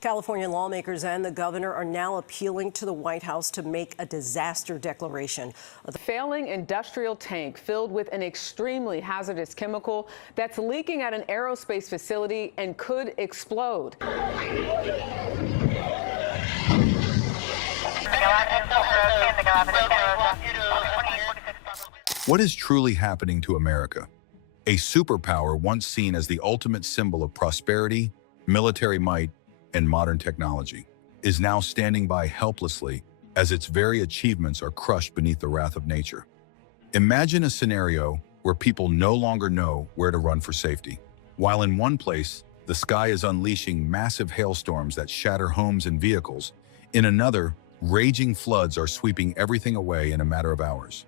California lawmakers and the governor are now appealing to the White House to make a disaster declaration. A failing industrial tank filled with an extremely hazardous chemical that's leaking at an aerospace facility and could explode. What is truly happening to America? A superpower once seen as the ultimate symbol of prosperity, military might, and modern technology, is now standing by helplessly as its very achievements are crushed beneath the wrath of nature. Imagine a scenario where people no longer know where to run for safety. While in one place, the sky is unleashing massive hailstorms that shatter homes and vehicles, in another, raging floods are sweeping everything away in a matter of hours.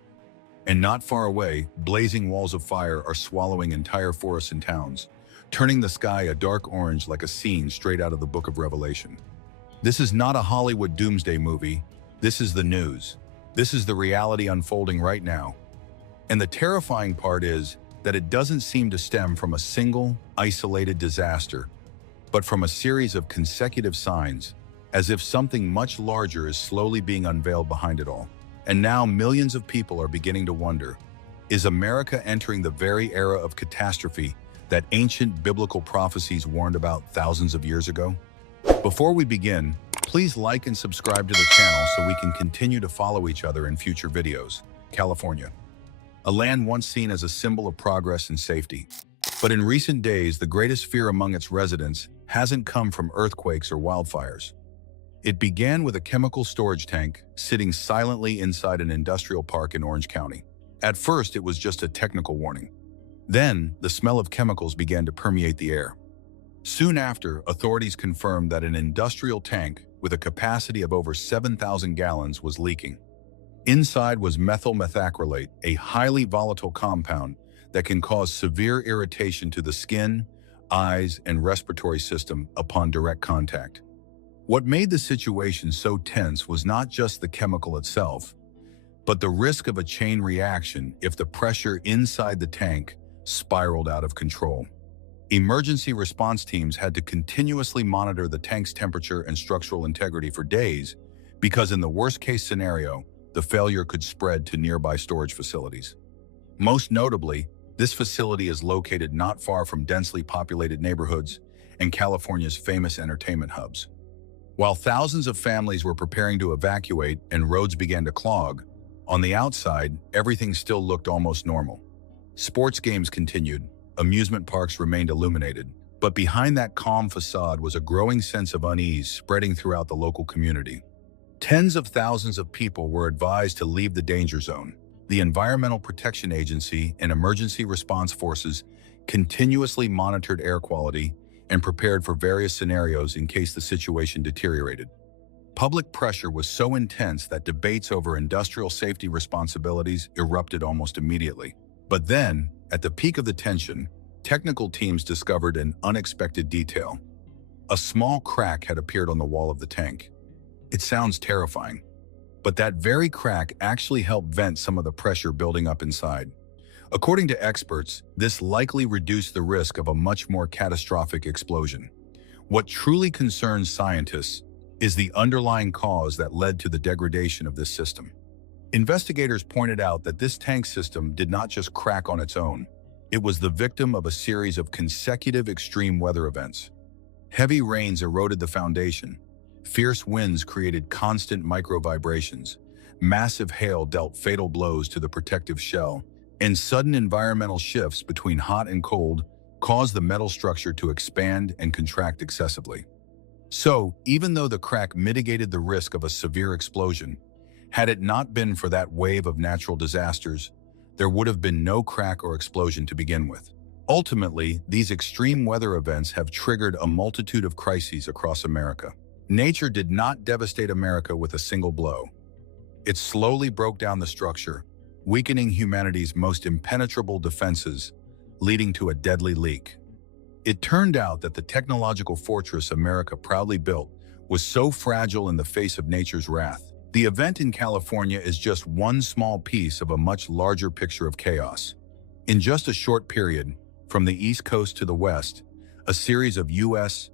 And not far away, blazing walls of fire are swallowing entire forests and towns, turning the sky a dark orange like a scene straight out of the Book of Revelation. This is not a Hollywood doomsday movie. This is the news. This is the reality unfolding right now. And the terrifying part is that it doesn't seem to stem from a single, isolated disaster, but from a series of consecutive signs, as if something much larger is slowly being unveiled behind it all. And now millions of people are beginning to wonder, is America entering the very era of catastrophe that ancient biblical prophecies warned about thousands of years ago? Before we begin, please like and subscribe to the channel so we can continue to follow each other in future videos. California, a land once seen as a symbol of progress and safety. But in recent days, the greatest fear among its residents hasn't come from earthquakes or wildfires. It began with a chemical storage tank sitting silently inside an industrial park in Orange County. At first, it was just a technical warning. Then, the smell of chemicals began to permeate the air. Soon after, authorities confirmed that an industrial tank with a capacity of over 7,000 gallons was leaking. Inside was methyl methacrylate, a highly volatile compound that can cause severe irritation to the skin, eyes, and respiratory system upon direct contact. What made the situation so tense was not just the chemical itself, but the risk of a chain reaction if the pressure inside the tank spiraled out of control. Emergency response teams had to continuously monitor the tank's temperature and structural integrity for days because in the worst-case scenario, the failure could spread to nearby storage facilities. Most notably, this facility is located not far from densely populated neighborhoods and California's famous entertainment hubs. While thousands of families were preparing to evacuate and roads began to clog, on the outside, everything still looked almost normal. Sports games continued, amusement parks remained illuminated, but behind that calm facade was a growing sense of unease spreading throughout the local community. Tens of thousands of people were advised to leave the danger zone. The Environmental Protection Agency and emergency response forces continuously monitored air quality and prepared for various scenarios in case the situation deteriorated. Public pressure was so intense that debates over industrial safety responsibilities erupted almost immediately. But then, at the peak of the tension, technical teams discovered an unexpected detail. A small crack had appeared on the wall of the tank. It sounds terrifying, but that very crack actually helped vent some of the pressure building up inside. According to experts, this likely reduced the risk of a much more catastrophic explosion. What truly concerns scientists is the underlying cause that led to the degradation of this system. Investigators pointed out that this tank system did not just crack on its own. It was the victim of a series of consecutive extreme weather events. Heavy rains eroded the foundation. Fierce winds created constant micro-vibrations. Massive hail dealt fatal blows to the protective shell. And sudden environmental shifts between hot and cold caused the metal structure to expand and contract excessively. So, even though the crack mitigated the risk of a severe explosion, had it not been for that wave of natural disasters, there would have been no crack or explosion to begin with. Ultimately, these extreme weather events have triggered a multitude of crises across America. Nature did not devastate America with a single blow. It slowly broke down the structure, weakening humanity's most impenetrable defenses, leading to a deadly leak. It turned out that the technological fortress America proudly built was so fragile in the face of nature's wrath. The event in California is just one small piece of a much larger picture of chaos. In just a short period, from the East Coast to the West, a series of U.S.,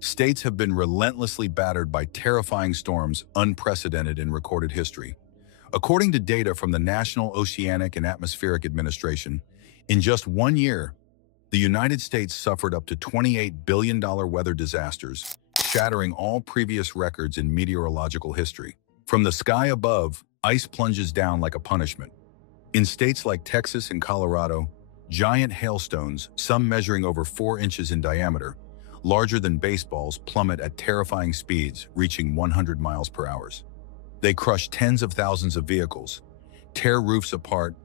States have been relentlessly battered by terrifying storms unprecedented in recorded history. According to data from the National Oceanic and Atmospheric Administration, in just 1 year, the United States suffered up to $28 billion weather disasters, shattering all previous records in meteorological history. From the sky above, ice plunges down like a punishment. In states like Texas and Colorado, giant hailstones, some measuring over 4 inches in diameter, larger than baseballs, plummet at terrifying speeds, reaching 100 miles per hour. They crush tens of thousands of vehicles, tear roofs apart,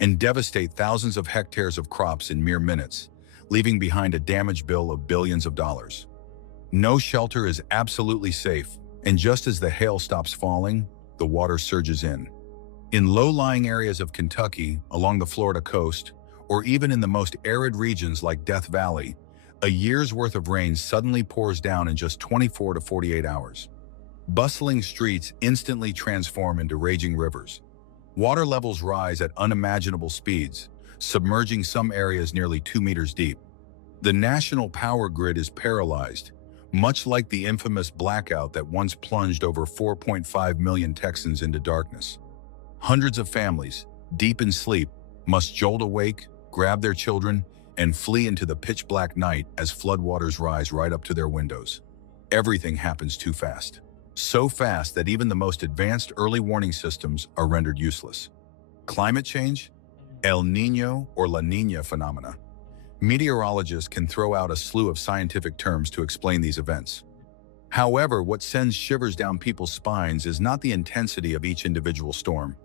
and devastate thousands of hectares of crops in mere minutes, leaving behind a damage bill of billions of dollars. No shelter is absolutely safe, and just as the hail stops falling, the water surges in. In low-lying areas of Kentucky, along the Florida coast, or even in the most arid regions like Death Valley, a year's worth of rain suddenly pours down in just 24 to 48 hours. Bustling streets instantly transform into raging rivers. Water levels rise at unimaginable speeds, submerging some areas nearly 2 meters deep. The national power grid is paralyzed, much like the infamous blackout that once plunged over 4.5 million Texans into darkness. Hundreds of families, deep in sleep, must jolt awake, grab their children, and flee into the pitch-black night as floodwaters rise right up to their windows. Everything happens too fast. So fast that even the most advanced early warning systems are rendered useless. Climate change? El Niño or La Niña phenomena. Meteorologists can throw out a slew of scientific terms to explain these events. However, what sends shivers down people's spines is not the intensity of each individual storm.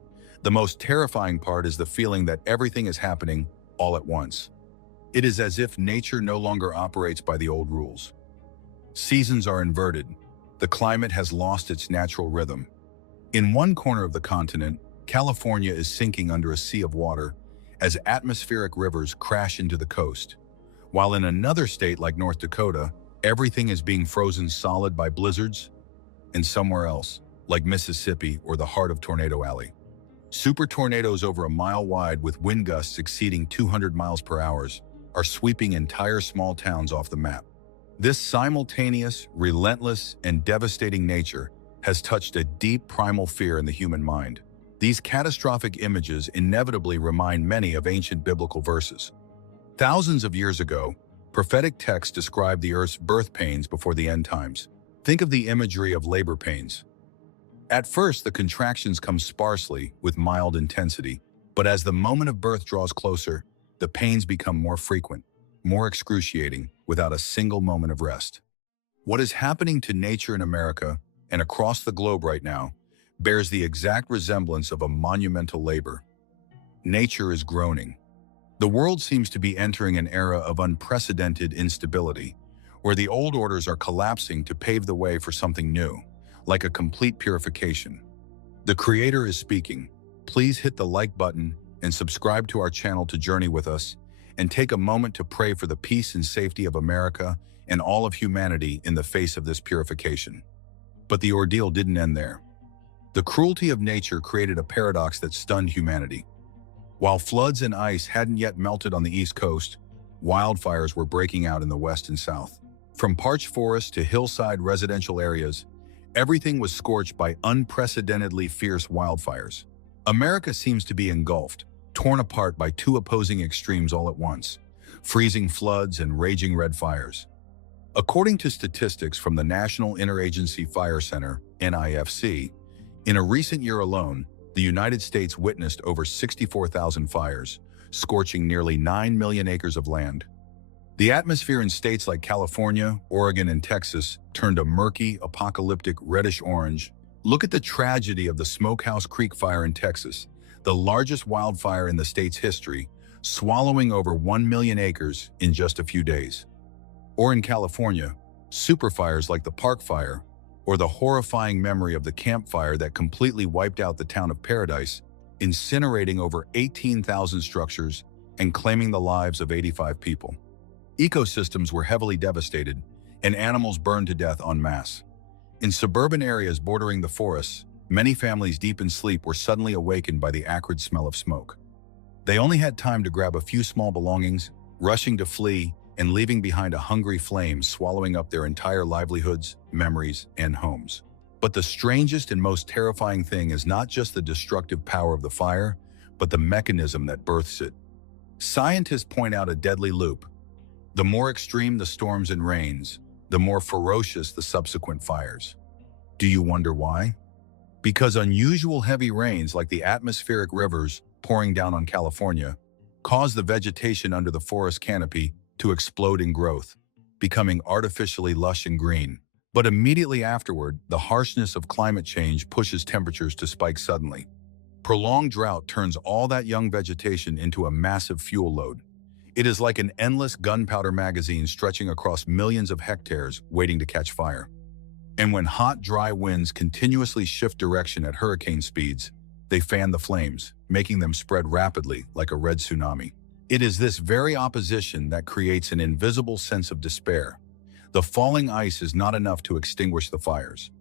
The most terrifying part is the feeling that everything is happening all at once. It is as if nature no longer operates by the old rules. Seasons are inverted. The climate has lost its natural rhythm. In one corner of the continent, California is sinking under a sea of water as atmospheric rivers crash into the coast, while in another state like North Dakota, everything is being frozen solid by blizzards, and somewhere else, like Mississippi or the heart of Tornado Alley, super tornadoes over a mile wide with wind gusts exceeding 200 miles per hour are sweeping entire small towns off the map. This simultaneous, relentless, and devastating nature has touched a deep primal fear in the human mind. These catastrophic images inevitably remind many of ancient biblical verses. Thousands of years ago, prophetic texts described the earth's birth pains before the end times. Think of the imagery of labor pains. At first, the contractions come sparsely with mild intensity, but as the moment of birth draws closer, the pains become more frequent, more excruciating, without a single moment of rest. What is happening to nature in America and across the globe right now bears the exact resemblance of a monumental labor. Nature is groaning. The world seems to be entering an era of unprecedented instability, where the old orders are collapsing to pave the way for something new, like a complete purification. The Creator is speaking. Please hit the like button and subscribe to our channel to journey with us, and take a moment to pray for the peace and safety of America and all of humanity in the face of this purification. But the ordeal didn't end there. The cruelty of nature created a paradox that stunned humanity. While floods and ice hadn't yet melted on the East Coast, wildfires were breaking out in the West and South. From parched forests to hillside residential areas, everything was scorched by unprecedentedly fierce wildfires. America seems to be engulfed, torn apart by two opposing extremes all at once: freezing floods and raging red fires. According to statistics from the National Interagency Fire Center, NIFC, in a recent year alone, the United States witnessed over 64,000 fires, scorching nearly 9 million acres of land. The atmosphere in states like California, Oregon, and Texas turned a murky, apocalyptic reddish-orange. Look at the tragedy of the Smokehouse Creek fire in Texas, the largest wildfire in the state's history, swallowing over 1 million acres in just a few days. Or in California, superfires like the Park Fire, or the horrifying memory of the Camp Fire that completely wiped out the town of Paradise, incinerating over 18,000 structures and claiming the lives of 85 people. Ecosystems were heavily devastated, and animals burned to death en masse. In suburban areas bordering the forests, many families deep in sleep were suddenly awakened by the acrid smell of smoke. They only had time to grab a few small belongings, rushing to flee and leaving behind a hungry flame swallowing up their entire livelihoods, memories, and homes. But the strangest and most terrifying thing is not just the destructive power of the fire, but the mechanism that births it. Scientists point out a deadly loop. The more extreme the storms and rains, the more ferocious the subsequent fires. Do you wonder why? Because unusual heavy rains like the atmospheric rivers pouring down on California cause the vegetation under the forest canopy to explode in growth, becoming artificially lush and green. But immediately afterward, the harshness of climate change pushes temperatures to spike suddenly. Prolonged drought turns all that young vegetation into a massive fuel load. It is like an endless gunpowder magazine stretching across millions of hectares waiting to catch fire. And when hot, dry winds continuously shift direction at hurricane speeds, they fan the flames, making them spread rapidly like a red tsunami. It is this very opposition that creates an invisible sense of despair. The falling ice is not enough to extinguish the fires,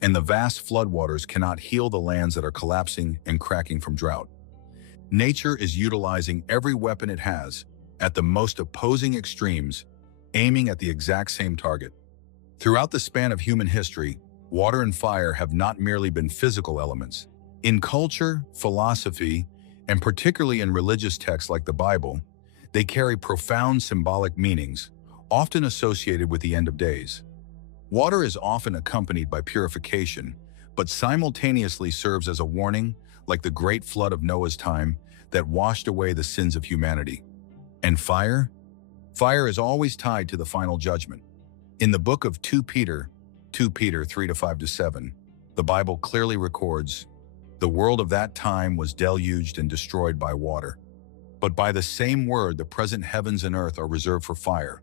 and the vast floodwaters cannot heal the lands that are collapsing and cracking from drought. Nature is utilizing every weapon it has, at the most opposing extremes, aiming at the exact same target. Throughout the span of human history, water and fire have not merely been physical elements. In culture, philosophy, and particularly in religious texts like the Bible, they carry profound symbolic meanings, often associated with the end of days. Water is often accompanied by purification, but simultaneously serves as a warning, like the great flood of Noah's time that washed away the sins of humanity. And fire? Fire is always tied to the final judgment. In the book of 2 Peter 3:5-7, the Bible clearly records, "The world of that time was deluged and destroyed by water. But by the same word the present heavens and earth are reserved for fire,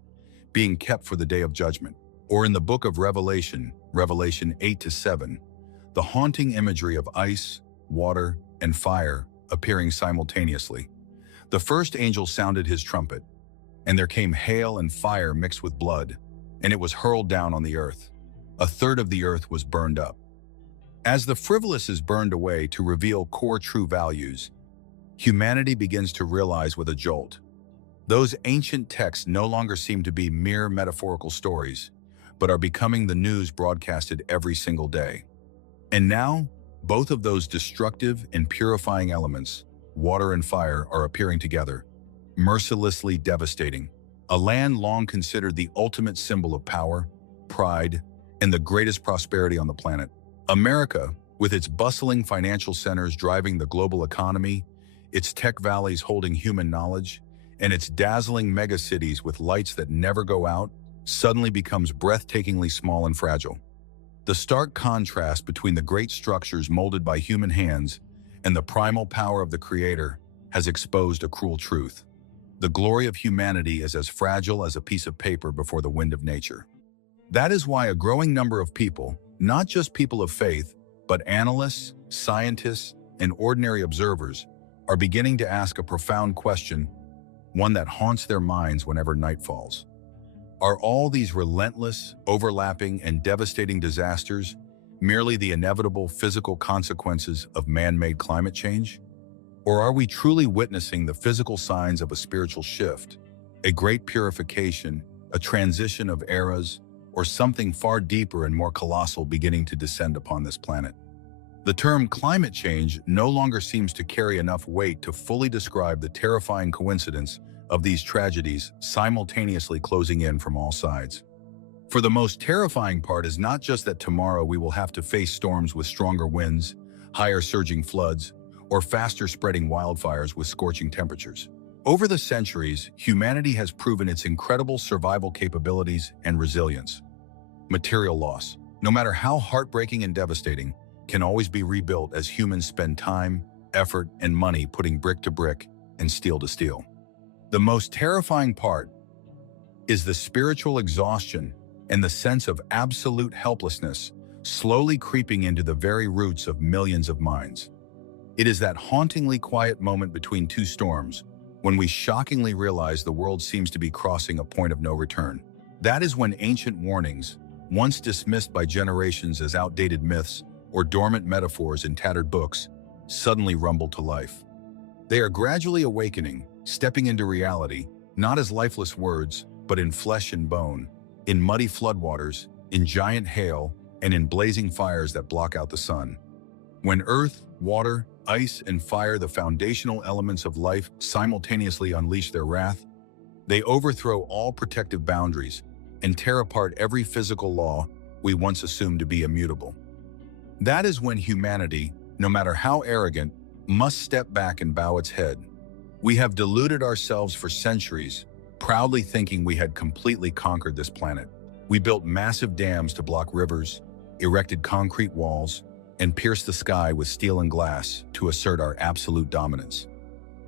being kept for the day of judgment." Or in the book of Revelation 8-7, the haunting imagery of ice, water, and fire appearing simultaneously. The first angel sounded his trumpet, and there came hail and fire mixed with blood, and it was hurled down on the earth. A third of the earth was burned up. As the frivolous is burned away to reveal core true values, humanity begins to realize with a jolt. Those ancient texts no longer seem to be mere metaphorical stories, but are becoming the news broadcasted every single day. And now, both of those destructive and purifying elements, water and fire, are appearing together, mercilessly devastating. A land long considered the ultimate symbol of power, pride, and the greatest prosperity on the planet. America, with its bustling financial centers driving the global economy, its tech valleys holding human knowledge, and its dazzling megacities with lights that never go out, suddenly becomes breathtakingly small and fragile. The stark contrast between the great structures molded by human hands and the primal power of the Creator has exposed a cruel truth. The glory of humanity is as fragile as a piece of paper before the wind of nature. That is why a growing number of people, not just people of faith, but analysts, scientists, and ordinary observers, are beginning to ask a profound question, one that haunts their minds whenever night falls. Are all these relentless, overlapping, and devastating disasters merely the inevitable physical consequences of man-made climate change? Or are we truly witnessing the physical signs of a spiritual shift, a great purification, a transition of eras, or something far deeper and more colossal beginning to descend upon this planet? The term climate change no longer seems to carry enough weight to fully describe the terrifying coincidence of these tragedies simultaneously closing in from all sides. For the most terrifying part is not just that tomorrow we will have to face storms with stronger winds, higher surging floods, or faster spreading wildfires with scorching temperatures. Over the centuries, humanity has proven its incredible survival capabilities and resilience. Material loss, no matter how heartbreaking and devastating, can always be rebuilt as humans spend time, effort, and money putting brick to brick and steel to steel. The most terrifying part is the spiritual exhaustion and the sense of absolute helplessness slowly creeping into the very roots of millions of minds. It is that hauntingly quiet moment between two storms when we shockingly realize the world seems to be crossing a point of no return. That is when ancient warnings, once dismissed by generations as outdated myths or dormant metaphors in tattered books, suddenly rumble to life. They are gradually awakening, stepping into reality, not as lifeless words, but in flesh and bone, in muddy floodwaters, in giant hail, and in blazing fires that block out the sun. When earth, water, ice, and fire, the foundational elements of life, simultaneously unleash their wrath, they overthrow all protective boundaries and tear apart every physical law we once assumed to be immutable. That is when humanity, no matter how arrogant, must step back and bow its head. We have deluded ourselves for centuries, proudly thinking we had completely conquered this planet. We built massive dams to block rivers, erected concrete walls, and pierced the sky with steel and glass to assert our absolute dominance.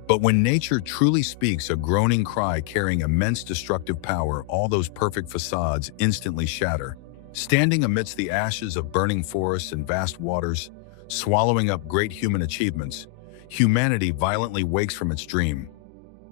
But when nature truly speaks a groaning cry carrying immense destructive power, all those perfect facades instantly shatter. Standing amidst the ashes of burning forests and vast waters, swallowing up great human achievements, humanity violently wakes from its dream.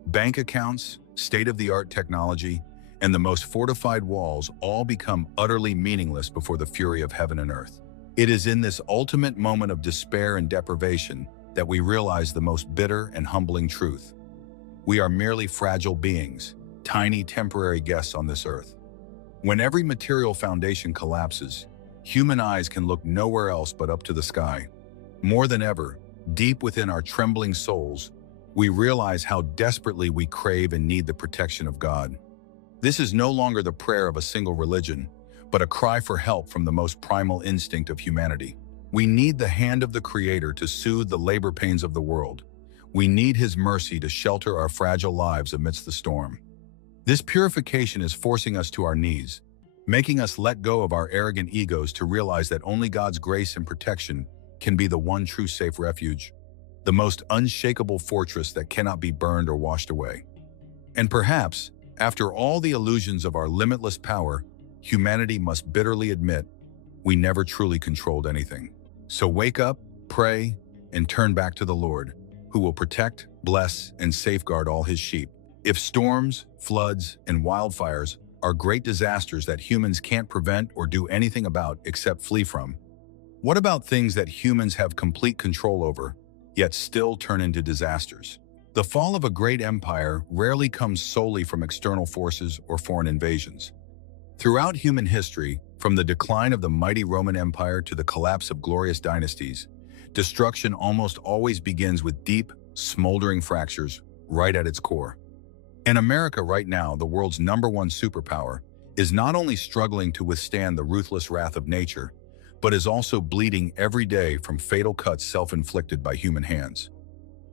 Bank accounts, state-of-the-art technology, and the most fortified walls all become utterly meaningless before the fury of heaven and earth. It is in this ultimate moment of despair and deprivation that we realize the most bitter and humbling truth. We are merely fragile beings, tiny temporary guests on this earth. When every material foundation collapses, human eyes can look nowhere else but up to the sky. More than ever, deep within our trembling souls, we realize how desperately we crave and need the protection of God. This is no longer the prayer of a single religion, but a cry for help from the most primal instinct of humanity. We need the hand of the Creator to soothe the labor pains of the world. We need His mercy to shelter our fragile lives amidst the storm. This purification is forcing us to our knees, making us let go of our arrogant egos to realize that only God's grace and protection can be the one true safe refuge, the most unshakable fortress that cannot be burned or washed away. And perhaps, after all the illusions of our limitless power, humanity must bitterly admit we never truly controlled anything. So wake up, pray, and turn back to the Lord, who will protect, bless, and safeguard all His sheep. If storms, floods, and wildfires are great disasters that humans can't prevent or do anything about except flee from, what about things that humans have complete control over, yet still turn into disasters? The fall of a great empire rarely comes solely from external forces or foreign invasions. Throughout human history, from the decline of the mighty Roman Empire to the collapse of glorious dynasties, destruction almost always begins with deep, smoldering fractures right at its core. And America right now, the world's #1 superpower, is not only struggling to withstand the ruthless wrath of nature, but is also bleeding every day from fatal cuts self-inflicted by human hands.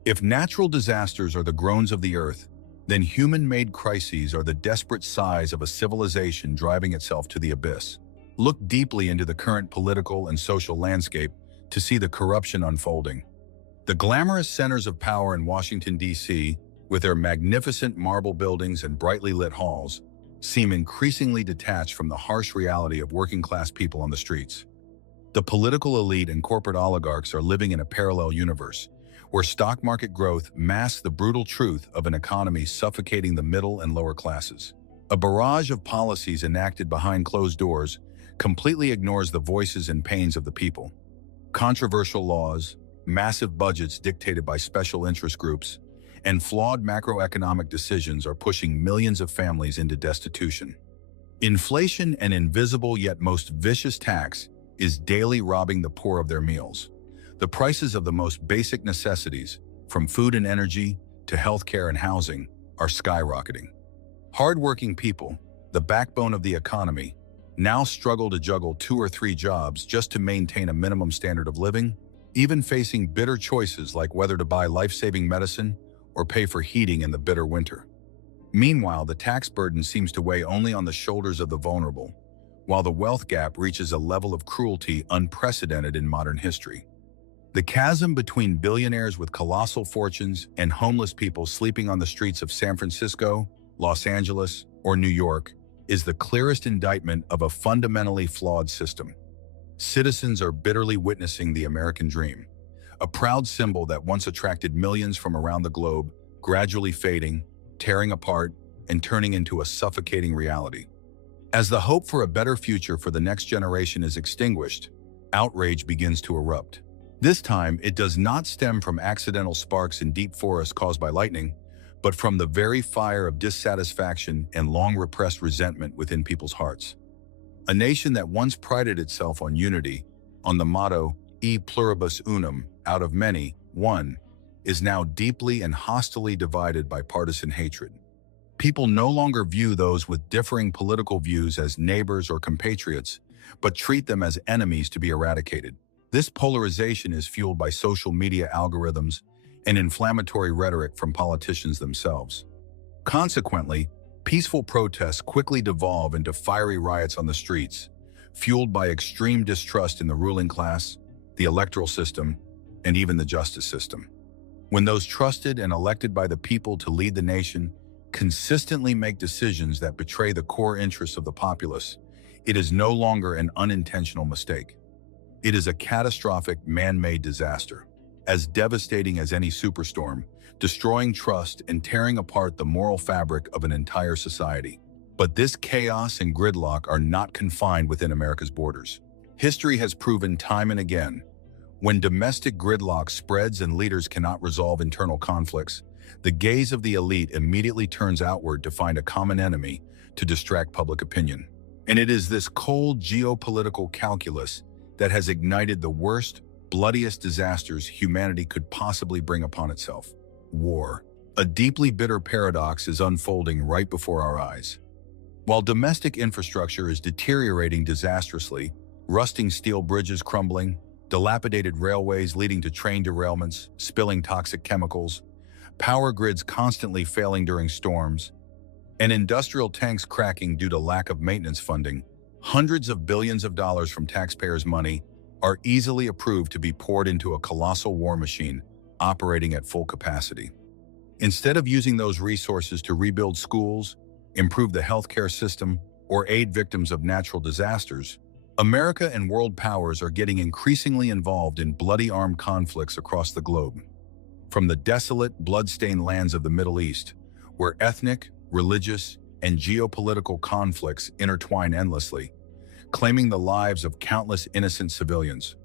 If natural disasters are the groans of the earth, then human-made crises are the desperate sighs of a civilization driving itself to the abyss. Look deeply into the current political and social landscape to see the corruption unfolding. The glamorous centers of power in Washington, D.C., with their magnificent marble buildings and brightly lit halls, seem increasingly detached from the harsh reality of working-class people on the streets. The political elite and corporate oligarchs are living in a parallel universe, where stock market growth masks the brutal truth of an economy suffocating the middle and lower classes. A barrage of policies enacted behind closed doors completely ignores the voices and pains of the people. Controversial laws, massive budgets dictated by special interest groups, and flawed macroeconomic decisions are pushing millions of families into destitution. Inflation, an invisible yet most vicious tax, is daily robbing the poor of their meals. The prices of the most basic necessities, from food and energy to healthcare and housing, are skyrocketing. Hardworking people, the backbone of the economy, now struggle to juggle 2 or 3 jobs just to maintain a minimum standard of living, even facing bitter choices like whether to buy life-saving medicine or pay for heating in the bitter winter. Meanwhile, the tax burden seems to weigh only on the shoulders of the vulnerable, while the wealth gap reaches a level of cruelty unprecedented in modern history. The chasm between billionaires with colossal fortunes and homeless people sleeping on the streets of San Francisco, Los Angeles, or New York is the clearest indictment of a fundamentally flawed system. Citizens are bitterly witnessing the American dream, a proud symbol that once attracted millions from around the globe, gradually fading, tearing apart, and turning into a suffocating reality. As the hope for a better future for the next generation is extinguished, outrage begins to erupt. This time, it does not stem from accidental sparks in deep forests caused by lightning, but from the very fire of dissatisfaction and long-repressed resentment within people's hearts. A nation that once prided itself on unity, on the motto, e pluribus unum, out of many, one, is now deeply and hostilely divided by partisan hatred. People no longer view those with differing political views as neighbors or compatriots, but treat them as enemies to be eradicated. This polarization is fueled by social media algorithms and inflammatory rhetoric from politicians themselves. Consequently, peaceful protests quickly devolve into fiery riots on the streets, fueled by extreme distrust in the ruling class, the electoral system, and even the justice system. When those trusted and elected by the people to lead the nation consistently make decisions that betray the core interests of the populace, it is no longer an unintentional mistake. It is a catastrophic man-made disaster, as devastating as any superstorm, destroying trust and tearing apart the moral fabric of an entire society. But this chaos and gridlock are not confined within America's borders. History has proven time and again, when domestic gridlock spreads and leaders cannot resolve internal conflicts, the gaze of the elite immediately turns outward to find a common enemy to distract public opinion. And it is this cold geopolitical calculus that has ignited the worst, bloodiest disasters humanity could possibly bring upon itself. War. A deeply bitter paradox is unfolding right before our eyes. While domestic infrastructure is deteriorating disastrously, rusting steel bridges crumbling, dilapidated railways leading to train derailments, spilling toxic chemicals, power grids constantly failing during storms, and industrial tanks cracking due to lack of maintenance funding, hundreds of billions of dollars from taxpayers' money are easily approved to be poured into a colossal war machine operating at full capacity. Instead of using those resources to rebuild schools, improve the healthcare system, or aid victims of natural disasters, America and world powers are getting increasingly involved in bloody armed conflicts across the globe. From the desolate, blood-stained lands of the Middle East, where ethnic, religious, and geopolitical conflicts intertwine endlessly, claiming the lives of countless innocent civilians,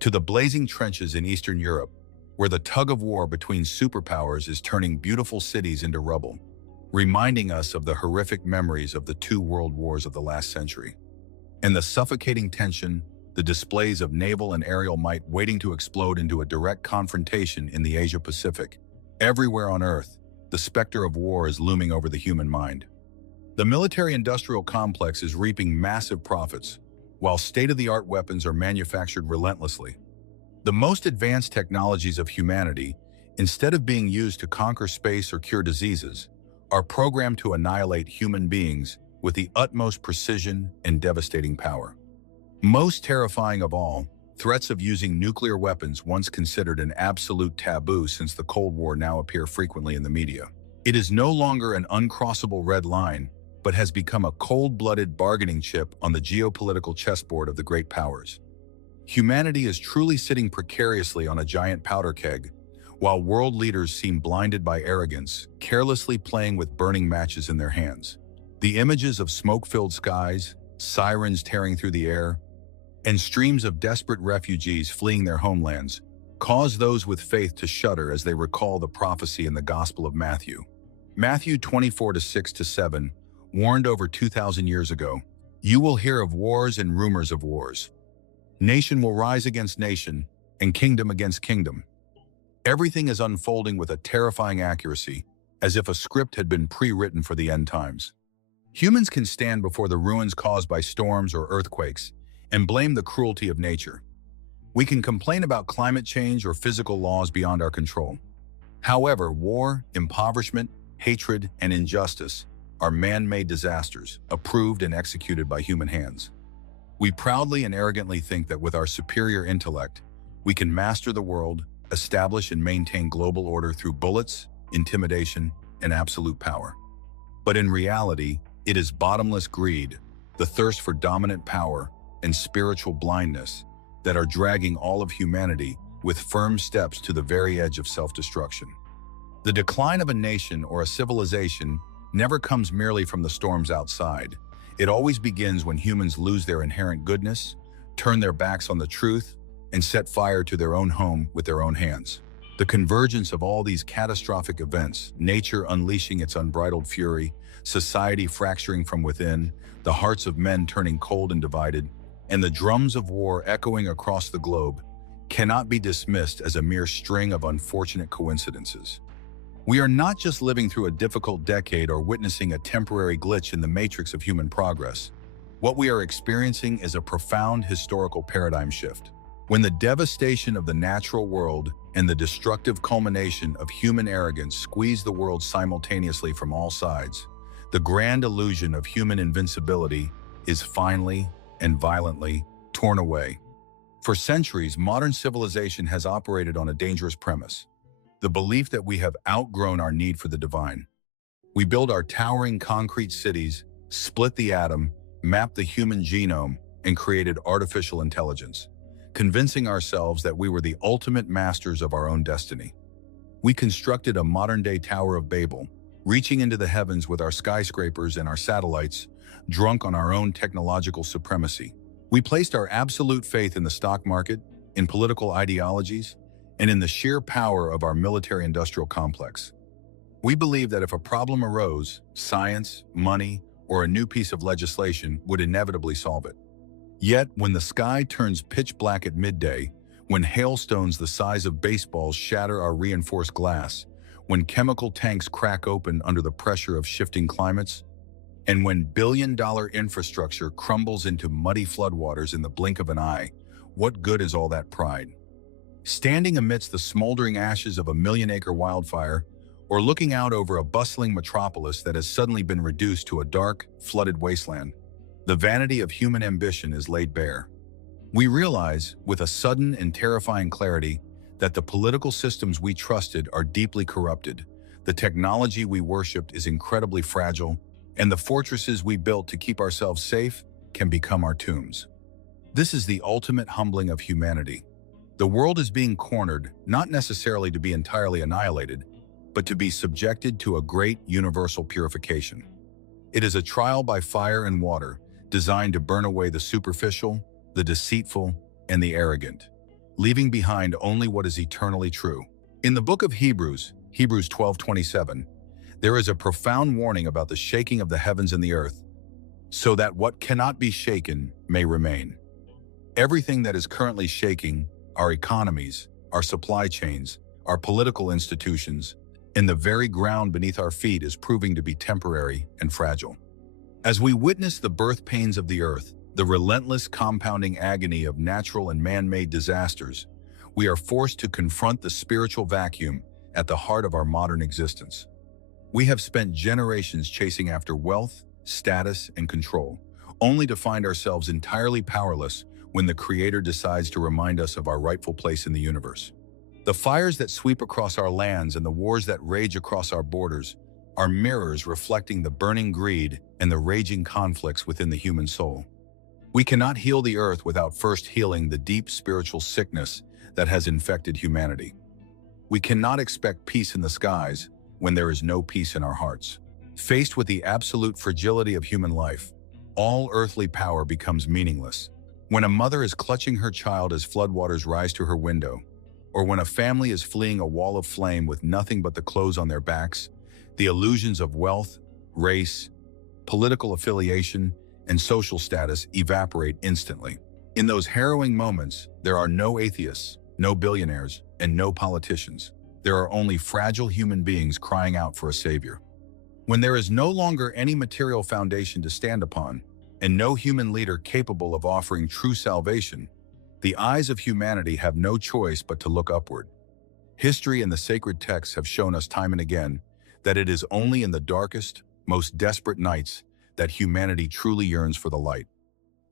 to the blazing trenches in Eastern Europe, where the tug-of-war between superpowers is turning beautiful cities into rubble, reminding us of the horrific memories of the two world wars of the last century. And the suffocating tension, the displays of naval and aerial might waiting to explode into a direct confrontation in the Asia-Pacific. Everywhere on Earth, the specter of war is looming over the human mind. The military-industrial complex is reaping massive profits, while state-of-the-art weapons are manufactured relentlessly. The most advanced technologies of humanity, instead of being used to conquer space or cure diseases, are programmed to annihilate human beings with the utmost precision and devastating power. Most terrifying of all, threats of using nuclear weapons, once considered an absolute taboo since the Cold War, now appear frequently in the media. It is no longer an uncrossable red line, but has become a cold-blooded bargaining chip on the geopolitical chessboard of the great powers. Humanity is truly sitting precariously on a giant powder keg, while world leaders seem blinded by arrogance, carelessly playing with burning matches in their hands. The images of smoke-filled skies, sirens tearing through the air, and streams of desperate refugees fleeing their homelands cause those with faith to shudder as they recall the prophecy in the Gospel of Matthew. Matthew 24:6-7 warned over 2,000 years ago, "You will hear of wars and rumors of wars. Nation will rise against nation, and kingdom against kingdom." Everything is unfolding with a terrifying accuracy, as if a script had been pre-written for the end times. Humans can stand before the ruins caused by storms or earthquakes and blame the cruelty of nature. We can complain about climate change or physical laws beyond our control. However, war, impoverishment, hatred, and injustice are man-made disasters, approved and executed by human hands. We proudly and arrogantly think that with our superior intellect, we can master the world, establish and maintain global order through bullets, intimidation, and absolute power. But in reality, it is bottomless greed, the thirst for dominant power, and spiritual blindness that are dragging all of humanity with firm steps to the very edge of self-destruction. The decline of a nation or a civilization never comes merely from the storms outside. It always begins when humans lose their inherent goodness, turn their backs on the truth, and set fire to their own home with their own hands. The convergence of all these catastrophic events, nature unleashing its unbridled fury, society fracturing from within, the hearts of men turning cold and divided, and the drums of war echoing across the globe, cannot be dismissed as a mere string of unfortunate coincidences. We are not just living through a difficult decade or witnessing a temporary glitch in the matrix of human progress. What we are experiencing is a profound historical paradigm shift. When the devastation of the natural world and the destructive culmination of human arrogance squeeze the world simultaneously from all sides, the grand illusion of human invincibility is finally and violently torn away. For centuries, modern civilization has operated on a dangerous premise: the belief that we have outgrown our need for the divine. We build our towering concrete cities, split the atom, mapped the human genome, and created artificial intelligence, convincing ourselves that we were the ultimate masters of our own destiny. We constructed a modern-day Tower of Babel, reaching into the heavens with our skyscrapers and our satellites, drunk on our own technological supremacy. We placed our absolute faith in the stock market, in political ideologies, and in the sheer power of our military-industrial complex. We believed that if a problem arose, science, money, or a new piece of legislation would inevitably solve it. Yet, when the sky turns pitch black at midday, when hailstones the size of baseballs shatter our reinforced glass, when chemical tanks crack open under the pressure of shifting climates, and when billion-dollar infrastructure crumbles into muddy floodwaters in the blink of an eye, what good is all that pride? Standing amidst the smoldering ashes of a million-acre wildfire, or looking out over a bustling metropolis that has suddenly been reduced to a dark, flooded wasteland, the vanity of human ambition is laid bare. We realize, with a sudden and terrifying clarity, that the political systems we trusted are deeply corrupted, the technology we worshipped is incredibly fragile, and the fortresses we built to keep ourselves safe can become our tombs. This is the ultimate humbling of humanity. The world is being cornered, not necessarily to be entirely annihilated, but to be subjected to a great universal purification. It is a trial by fire and water, designed to burn away the superficial, the deceitful, and the arrogant, leaving behind only what is eternally true. In the book of Hebrews, Hebrews 12:27, there is a profound warning about the shaking of the heavens and the earth, so that what cannot be shaken may remain. Everything that is currently shaking, our economies, our supply chains, our political institutions, and the very ground beneath our feet is proving to be temporary and fragile. As we witness the birth pains of the earth, the relentless compounding agony of natural and man-made disasters, we are forced to confront the spiritual vacuum at the heart of our modern existence. We have spent generations chasing after wealth, status, and control, only to find ourselves entirely powerless when the Creator decides to remind us of our rightful place in the universe. The fires that sweep across our lands and the wars that rage across our borders are mirrors reflecting the burning greed and the raging conflicts within the human soul. We cannot heal the earth without first healing the deep spiritual sickness that has infected humanity. We cannot expect peace in the skies when there is no peace in our hearts. Faced with the absolute fragility of human life, all earthly power becomes meaningless. When a mother is clutching her child as floodwaters rise to her window, or when a family is fleeing a wall of flame with nothing but the clothes on their backs, the illusions of wealth, race, political affiliation, and social status evaporate instantly. In those harrowing moments, there are no atheists, no billionaires, and no politicians. There are only fragile human beings crying out for a savior. When there is no longer any material foundation to stand upon, and no human leader capable of offering true salvation, the eyes of humanity have no choice but to look upward. History and the sacred texts have shown us time and again that it is only in the darkest, most desperate nights that humanity truly yearns for the light.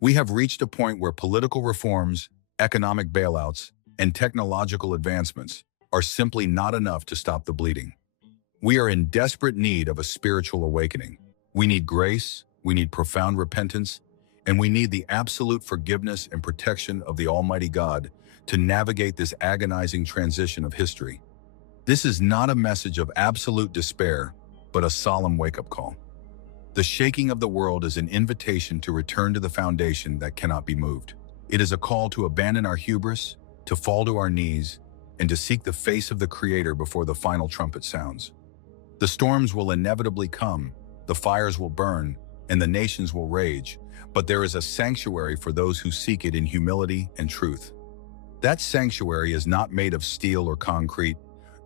We have reached a point where political reforms, economic bailouts, and technological advancements are simply not enough to stop the bleeding. We are in desperate need of a spiritual awakening. We need grace, we need profound repentance, and we need the absolute forgiveness and protection of the Almighty God to navigate this agonizing transition of history. This is not a message of absolute despair, but a solemn wake-up call. The shaking of the world is an invitation to return to the foundation that cannot be moved. It is a call to abandon our hubris, to fall to our knees, and to seek the face of the Creator before the final trumpet sounds. The storms will inevitably come, the fires will burn, and the nations will rage, but there is a sanctuary for those who seek it in humility and truth. That sanctuary is not made of steel or concrete,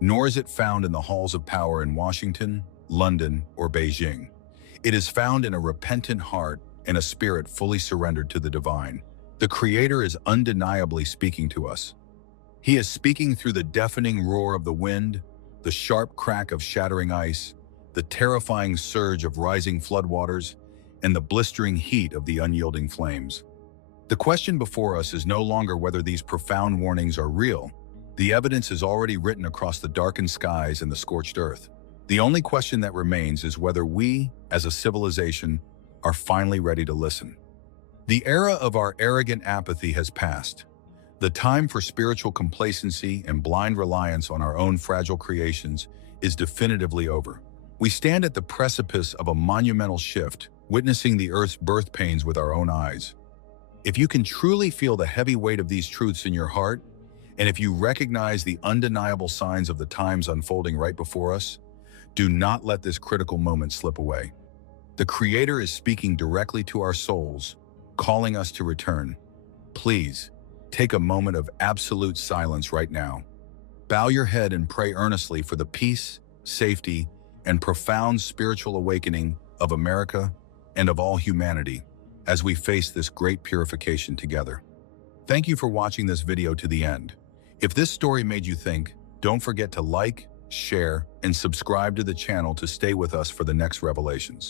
nor is it found in the halls of power in Washington, London, or Beijing. It is found in a repentant heart and a spirit fully surrendered to the divine. The Creator is undeniably speaking to us. He is speaking through the deafening roar of the wind, the sharp crack of shattering ice, the terrifying surge of rising floodwaters, and the blistering heat of the unyielding flames. The question before us is no longer whether these profound warnings are real. The evidence is already written across the darkened skies and the scorched earth. The only question that remains is whether we, as a civilization, are finally ready to listen. The era of our arrogant apathy has passed. The time for spiritual complacency and blind reliance on our own fragile creations is definitively over. We stand at the precipice of a monumental shift, witnessing the Earth's birth pains with our own eyes. If you can truly feel the heavy weight of these truths in your heart, and if you recognize the undeniable signs of the times unfolding right before us, do not let this critical moment slip away. The Creator is speaking directly to our souls, calling us to return. Please, take a moment of absolute silence right now. Bow your head and pray earnestly for the peace, safety, and profound spiritual awakening of America and of all humanity as we face this great purification together. Thank you for watching this video to the end. If this story made you think, don't forget to like, share, and subscribe to the channel to stay with us for the next revelations.